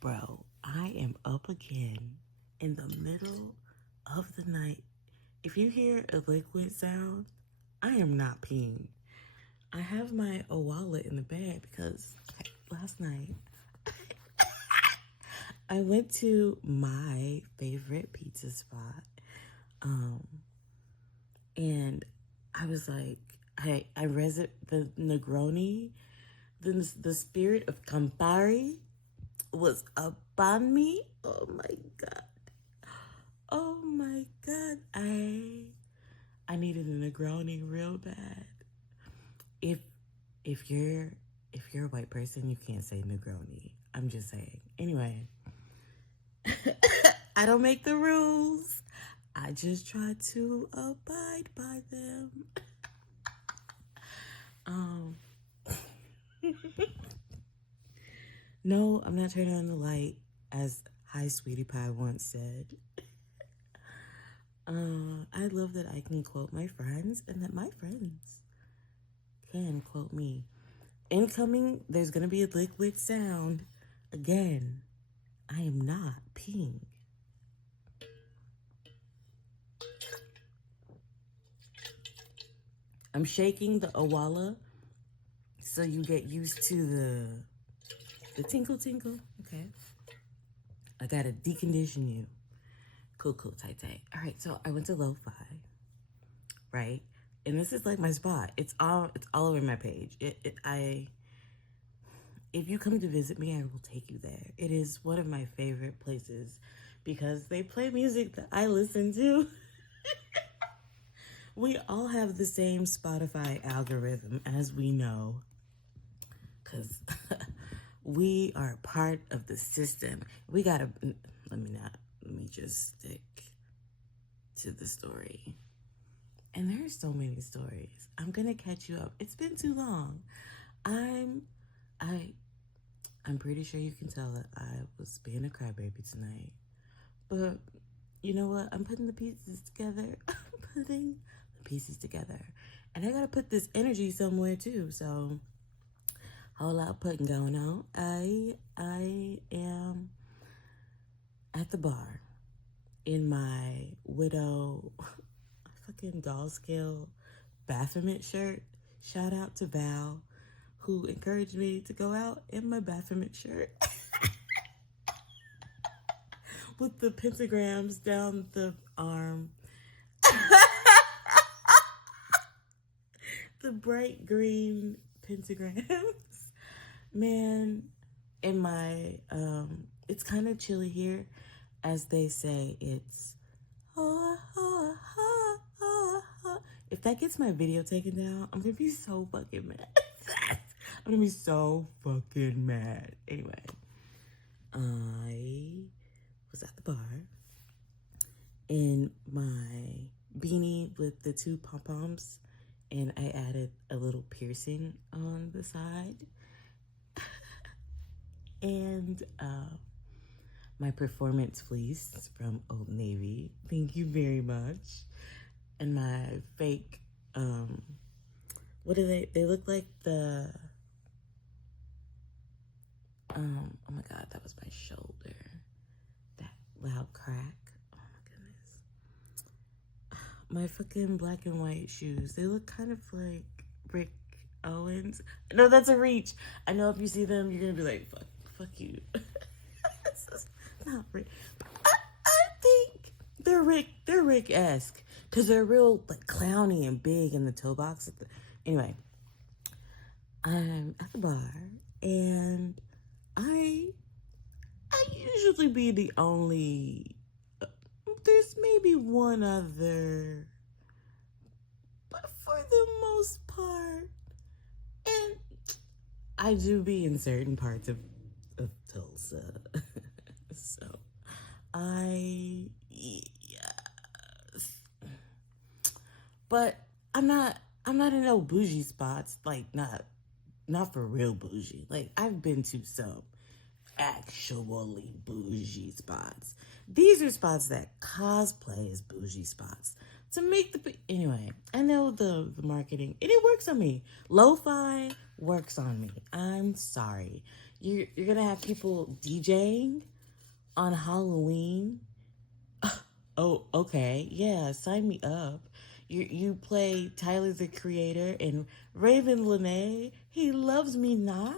Bro, I am up again in the middle of the night. If you hear a liquid sound, I am not peeing. I have my Owala in the bed because last night I went to my favorite pizza spot. Um, and I was like, I the Negroni, the spirit of Campari was upon me. Oh my god. Oh my god. I needed a Negroni real bad. If if you're if you're a white person, you can't say Negroni. I'm just saying. Anyway, I don't make the rules. I just try to abide by them. Um No, I'm not turning on the light, as Hi Sweetie Pie once said. I love that I can quote my friends and that my friends can quote me. Incoming, there's gonna be a liquid sound. Again, I am not peeing. I'm shaking the Owala so you get used to the tinkle tinkle. Okay. I gotta decondition you. Cool, tight. All right, so I went to Lo-Fi, right? And this is like my spot. It's all over my page. If you come to visit me, I will take you there. It is one of my favorite places because they play music that I listen to. We all have the same Spotify algorithm, as we know, because we are part of the system. Let me just stick to the story. And there are so many stories. I'm gonna catch you up. It's been too long. I'm pretty sure you can tell that I was being a crybaby tonight. But you know what? I'm putting the pieces together. I'm putting the pieces together. And I gotta put this energy somewhere too. So whole lot of putting going on. I am at the bar in my widow fucking doll scale Baphomet shirt. Shout out to Val, who encouraged me to go out in my Baphomet shirt with the pentagrams down the arm. The bright green pentagrams. Man, in my it's kind of chilly here, as they say. It's if that gets my video taken down, I'm gonna be so fucking mad. I'm gonna be so fucking mad. Anyway, I was at the bar in my beanie with the two pom-poms, and I added a little piercing on the side. And my performance fleece from Old Navy. Thank you very much. And my fake, what do they look like the, oh my God, that was my shoulder. That loud crack. Oh my goodness. My fucking black and white shoes. They look kind of like Rick Owens. No, that's a reach. I know if you see them, you're gonna be like, fuck you. Not Rick. I think they're Rick-esque. Because they're real like clowny and big in the toe box. Anyway, I'm at the bar and I usually be the only, there's maybe one other, but for the most part, and I do be in certain parts of Tulsa. So but I'm not in no bougie spots, like not for real bougie. Like I've been to some actually bougie spots. These are spots that cosplay as bougie spots to make the anyway. I know the marketing and it works on me. Lo-fi works on me. I'm sorry. You're gonna have people DJing on Halloween. Oh, okay. Yeah, sign me up. You play Tyler the Creator and Raven Lene. He loves me not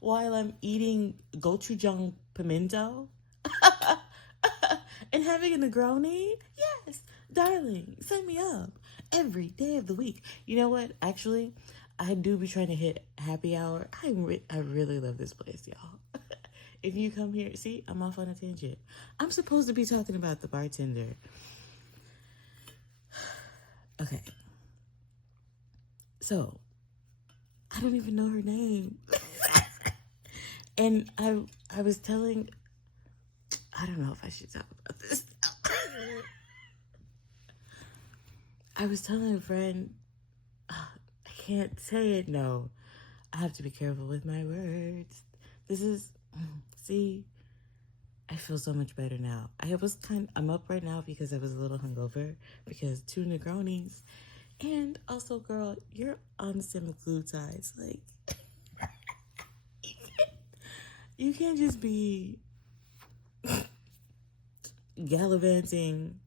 while I'm eating gochujang pimento and having a Negroni. Yes, darling, sign me up every day of the week. You know what? Actually, I do be trying to hit happy hour. I really love this place, y'all. If you come here, see, I'm off on a tangent. I'm supposed to be talking about the bartender. Okay. So, I don't even know her name. And I was telling, I don't know if I should talk about this. I was telling a friend, I can't say it, no. I have to be careful with my words. See, I feel so much better now. I'm up right now because I was a little hungover because 2 Negronis. And also, girl, you're on semaglutides. Like, you can't just be gallivanting.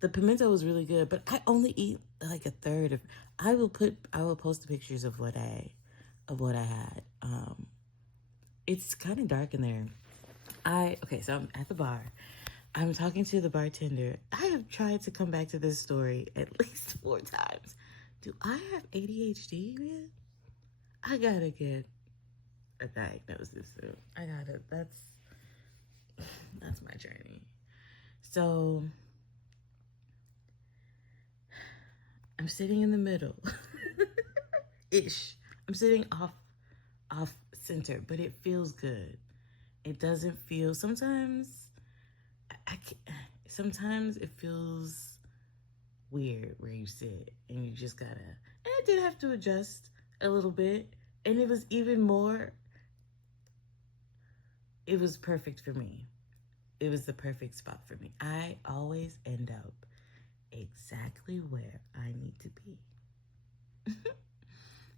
The pimento was really good, but I only eat like a third of. I will post the pictures of what I had. It's kind of dark in there. So I'm at the bar. I'm talking to the bartender. I have tried to come back to this story at least 4 times. Do I have ADHD, man? I gotta get a diagnosis soon. That's my journey. So I'm sitting in the middle. Ish. I'm sitting off center, but it feels good. It doesn't feel sometimes sometimes it feels weird where you sit and you just gotta, and I did have to adjust a little bit, and it was perfect for me. It was the perfect spot for me. I always end up exactly where I need to be.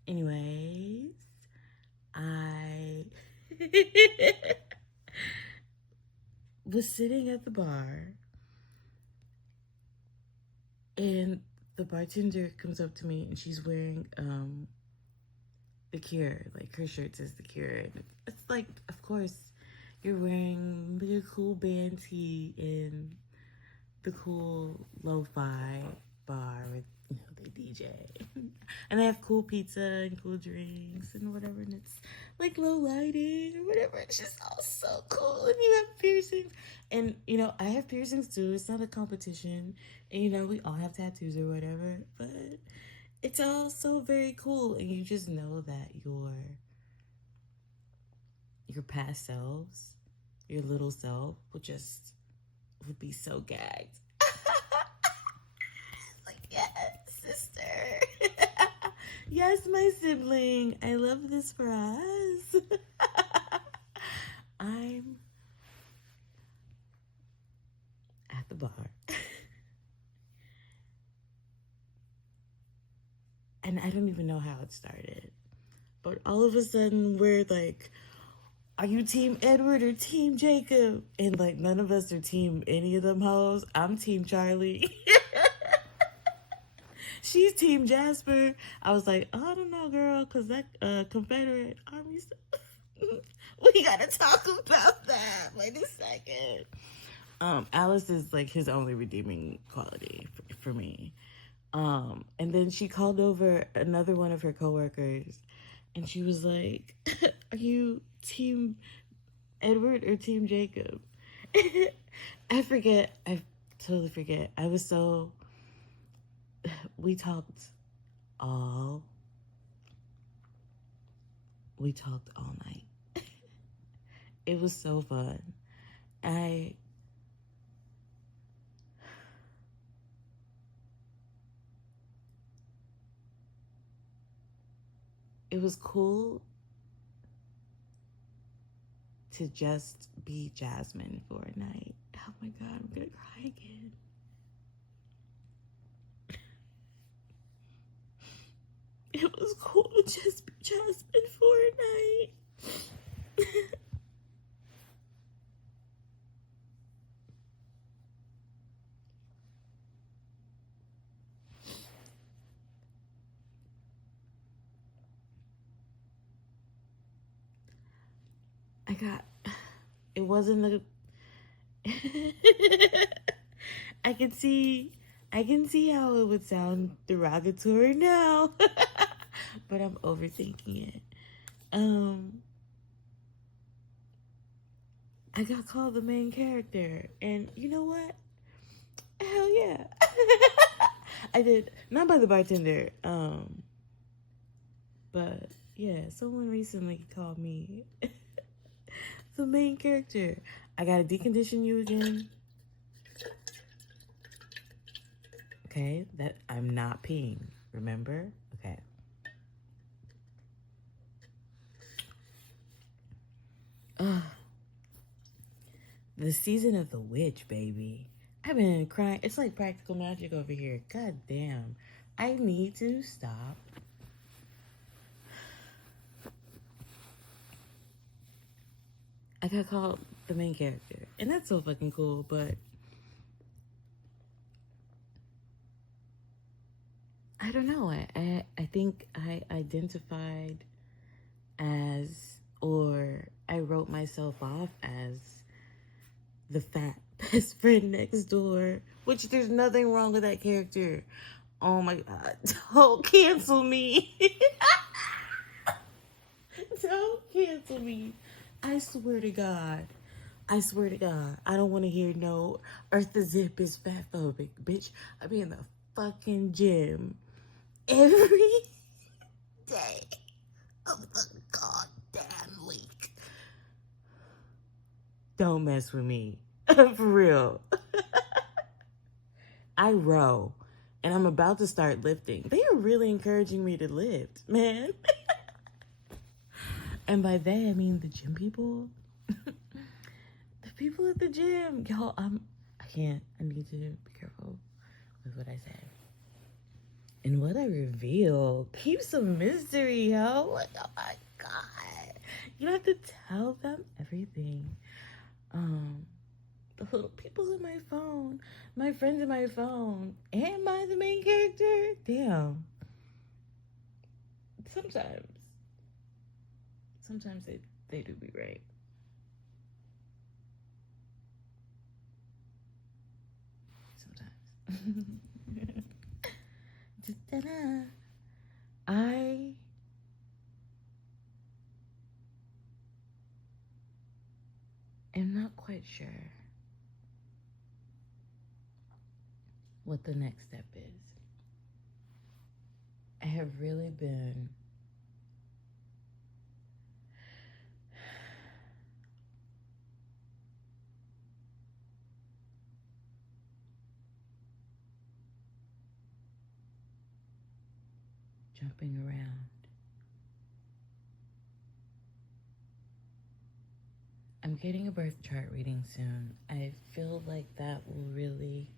Anyways, I was sitting at the bar, and the bartender comes up to me, and she's wearing The Cure. Like, her shirt says The Cure. And it's like, of course, you're wearing the cool band tee in the cool lo-fi bar with, they DJ. And they have cool pizza and cool drinks and whatever, and it's like low lighting or whatever. It's just all so cool. And you have piercings. And, I have piercings too. It's not a competition. And, we all have tattoos or whatever. But it's all so very cool. And you just know that your past selves, your little self, would be so gagged. Like, yes, sister. Yes, my sibling. I love this for us. I'm at the bar. And I don't even know how it started. But all of a sudden, we're like, are you Team Edward or Team Jacob? And like, none of us are Team any of them hoes. I'm Team Charlie. She's Team Jasper. I was like, I don't know, girl, because that Confederate Army stuff. We gotta talk about that. Wait a second. Alice is like his only redeeming quality for me. And then she called over another one of her coworkers, and she was like, are you Team Edward or Team Jacob? I totally forget. We talked all night. It was so fun. It was cool to just be Jasmine for a night. Oh my God, I'm gonna cry again. It was cool to just be Jasmine for a night. I got, it wasn't the, I can see, I can see how it would sound derogatory now, but I'm overthinking it. I got called the main character, and you know what? Hell yeah. I did, not by the bartender, but yeah, someone recently called me the main character. I gotta decondition you again. Okay, that I'm not peeing, remember? Okay. The season of the witch, baby. I've been crying. It's like practical magic over here. God damn. I need to stop. I got called the main character. And that's so fucking cool, but I don't know. I think I identified as, or I wrote myself off as the fat best friend next door, which there's nothing wrong with that character. Oh my God. Don't cancel me. Don't cancel me. I swear to God. I swear to God. I don't want to hear no Eartha Zip is fat phobic. Bitch, I be in the fucking gym every day of the goddamn week. Don't mess with me. For real. I row. And I'm about to start lifting. They are really encouraging me to lift, man. And by they, I mean the gym people. The people at the gym. Y'all, I can't. I need to be careful with what I say. And what I reveal. Keep some mystery, yo. Like, oh my God. You don't have to tell them everything. The little people in my phone, my friends in my phone, am I the main character? Damn. Sometimes they do be right. Sometimes. I am not quite sure what the next step is. I have really been jumping around. I'm getting a birth chart reading soon. I feel like that will really,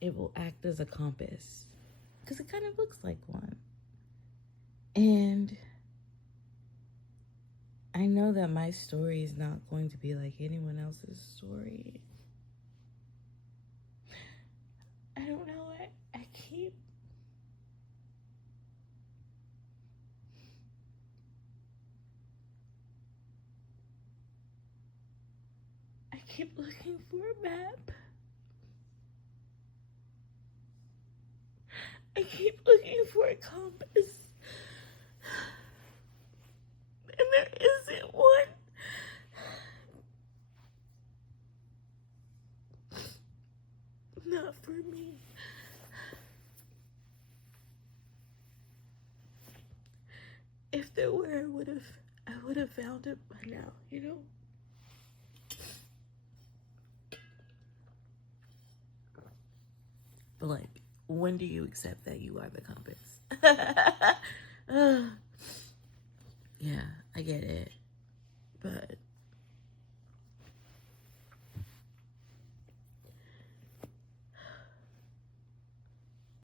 it will act as a compass, because it kind of looks like one. And I know that my story is not going to be like anyone else's story. I don't know. I keep looking for a map. I keep looking for a compass. And there isn't one. Not for me. If there were, I would have found it by now, you know? But like, when do you accept that you are the compass? Yeah, I get it. But